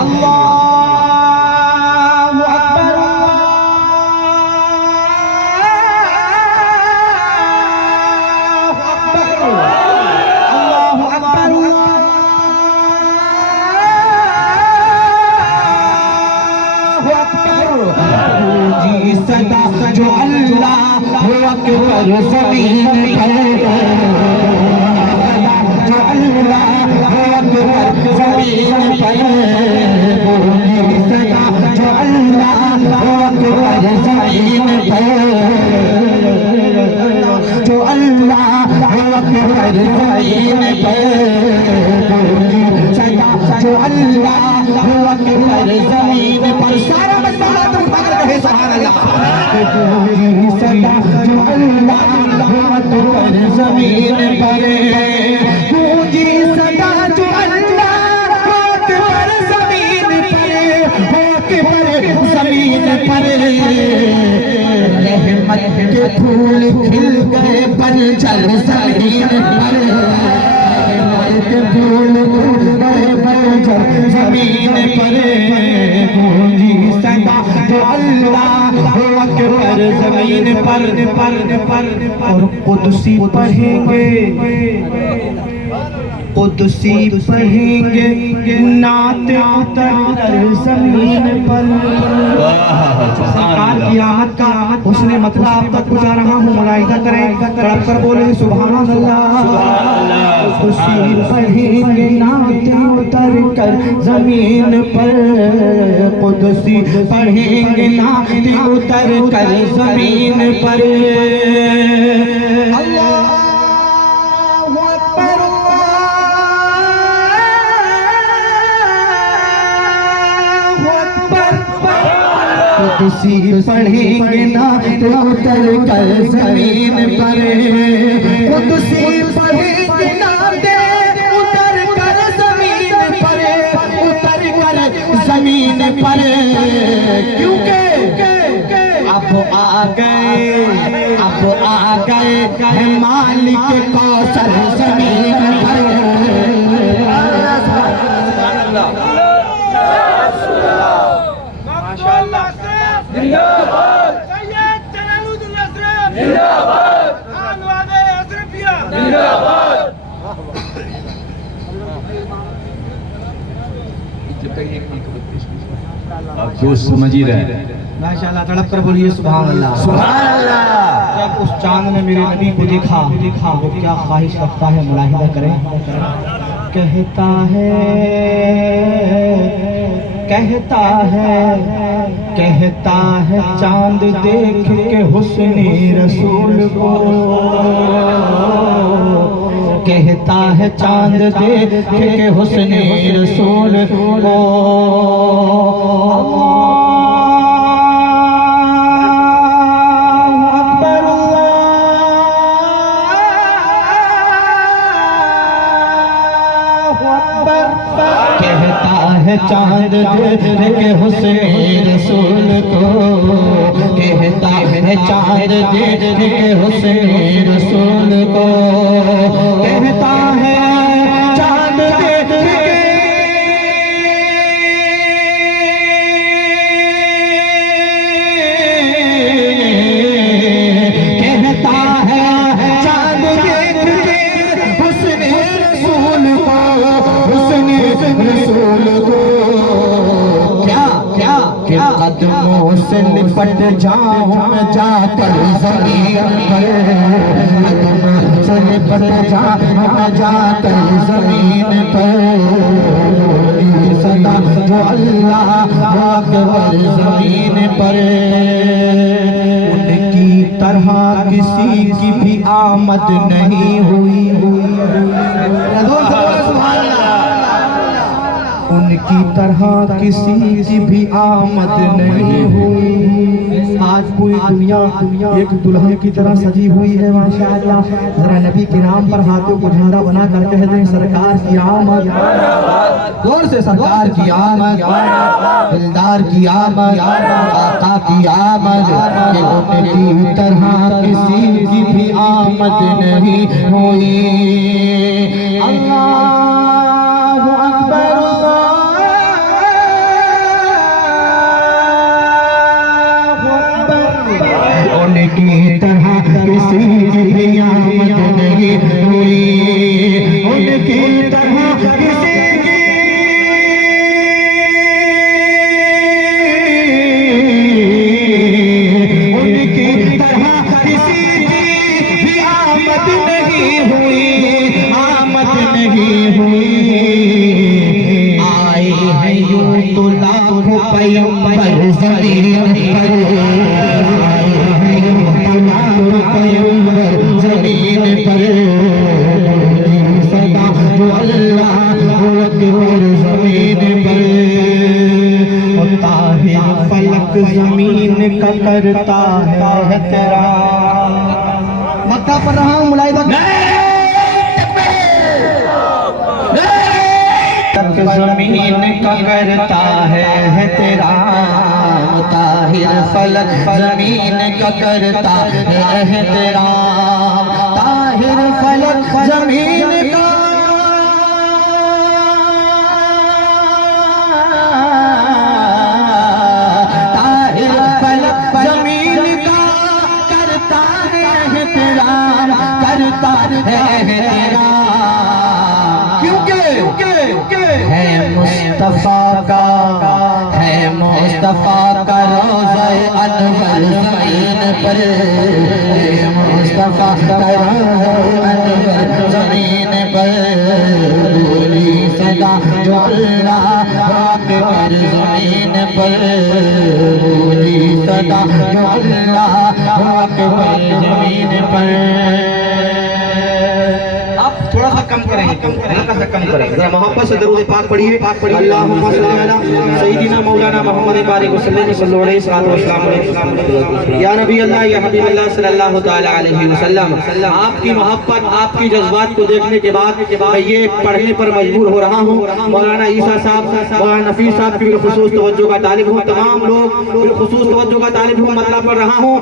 अल्लाहु अकबर, अल्लाहु अकबर, अल्लाहु अकबर। जी सदा जो अल्लाह अकबर ज़मीन पर, जो अल्लाह अकबर ज़मीन पर, सदा जो अल्लाह अकबर ज़मीन पर, जो अल्लाह अकबर ज़मीन पर, सदा जो अल्लाह अकबर ज़मीन पर। सारा मजमा तुम पकड़ रहे सुभान अल्लाह। सदा जो अल्लाह अकबर ज़मीन पर, गूंजी सदा जो अल्लाह अकबर ज़मीन पर, अकबर ज़मीन पर। रहमत के फूल खिल गए बंजर ज़मीन पर, रहमत के फूल खिल गए बंजर ज़मीन पर, गूंजी सदा जो अल्लाह अकबर ज़मीन पर। और कुदसी पढ़ेंगे, कुदसी पढ़ेंगे नाते उतर कर ज़मीन पर। सरकार की आमद का हुस्ने मतलब आप तक पहुंचा रहा हूँ, मुलाहिदा करें, तड़प कर बोले सुभान अल्लाह। कुदसी पढ़ेंगे नाते उतर कर ज़मीन पर, कुदसी पढ़ेंगे नाते उतर कर ज़मीन पर। कुदसी पढ़ेंगे ना तो उतर कर ज़मीन पर, कुदसी पढ़ेंगे ना दे उतर कर ज़मीन पर, उतर कर ज़मीन पर। क्योंकि अब आ गए मालिक कौसर ज़मीन पर। जिंदाबाद सैयद जलालुद्दीन अशरफ, जिंदाबाद आलवादे अशरफिया, जिंदाबाद। आप जो समझ ही रहे हैं माशाअल्लाह, तड़प कर बोलिए सुभान अल्लाह, सुभान अल्लाह। जब उस चांद ने मेरे नबी को देखा वो क्या ख्वाहिश रखता है, मुलाहिदा करें। कहता है चांद देख के हुस्ने रसूल को, कहता है चांद देख के हुस्ने रसूल को। चांद देख के हुस्ने रसूल को, कहता है चांद देख के हुस्ने रसूल को, कहता है चांद देख के, कहता है चांद देख के हुस्ने रसूल को, हुस्ने रसूल को। कदमों से लिपट जाऊं जाकर ज़मीन पर, कदमों से लिपट जाऊं जाकर ज़मीन पर। सदा जो अल्लाह अकबर ज़मीन पर, उनकी तरह किसी की भी आमद नहीं हुई। उनकी तरह किसी की भी आमद नहीं हुई। आज पूरी दुनिया एक दुल्हन की तरह सजी हुई है माशाअल्लाह। जरा नबी के नाम पर हाथों को झंडा बना कर कह दें सरकार की आमद, जोर से सरकार की आमद, दिलदार की आमद, आका की आमद। उनकी तरह किसी की भी आमद नहीं हुई। अल्लाहु अकबर, उनकी तरह किसी की आमद नहीं हुई, उनकी तरह किसी की उनकी तरह किसी की भी आमद नहीं हुई, आमद नहीं हुई। आए हैं यूं तो लाखों पैगंबर ज़मीन पर, आए हैं यूं तो लाखों पैगंबर ज़मीन पर, सदा जो अल्लाह अकबर ज़मीन पर। और ताहिर फलक ज़मीन का करता है तेरा। मक्का पर रहा हूँ मुलाई ज़मीन का करता है तेरा, ताहिर फलक ज़मीन का करता है तेरा, ताहिर फलक ज़मीन का ताहिर फलक ज़मीन का करता है तेरा, करता है तेरा। है मुस्तफा का, है मुस्तफा का रोज़े अनवर ज़मीन पर, है मुस्तफा का रोज़े अनवर ज़मीन पर। बोली सदा जो अल्लाह अकबर ज़मीन पर, बोली सदा जो अल्लाह अकबर ज़मीन पर। थोड़ा सा कम करेंगे, हल्का सा कम करेंगे, जरा मोहब्बत से दरूद पाक पढ़िए। अल्लाहुम्मा सल्ली अला सय्यिदिना मौलाना मोहम्मद बारिक वसल्लम या नबी अल्लाह या हबीब अल्लाह सल्लल्लाहु तआला अलैहि वसल्लम। आपकी मोहब्बत, आपकी जज्बात को देखने के बाद मैं ये पढ़ने पर मजबूर हो रहा हूँ। मौलाना ईसा साहब, मौलाना नफीस साहब की बिलखुसूस तवज्जो का तालिब हूँ, तमाम लोग बिलखुसूस तवज्जो का तालिब हूँ, मतलब पढ़ रहा हूँ।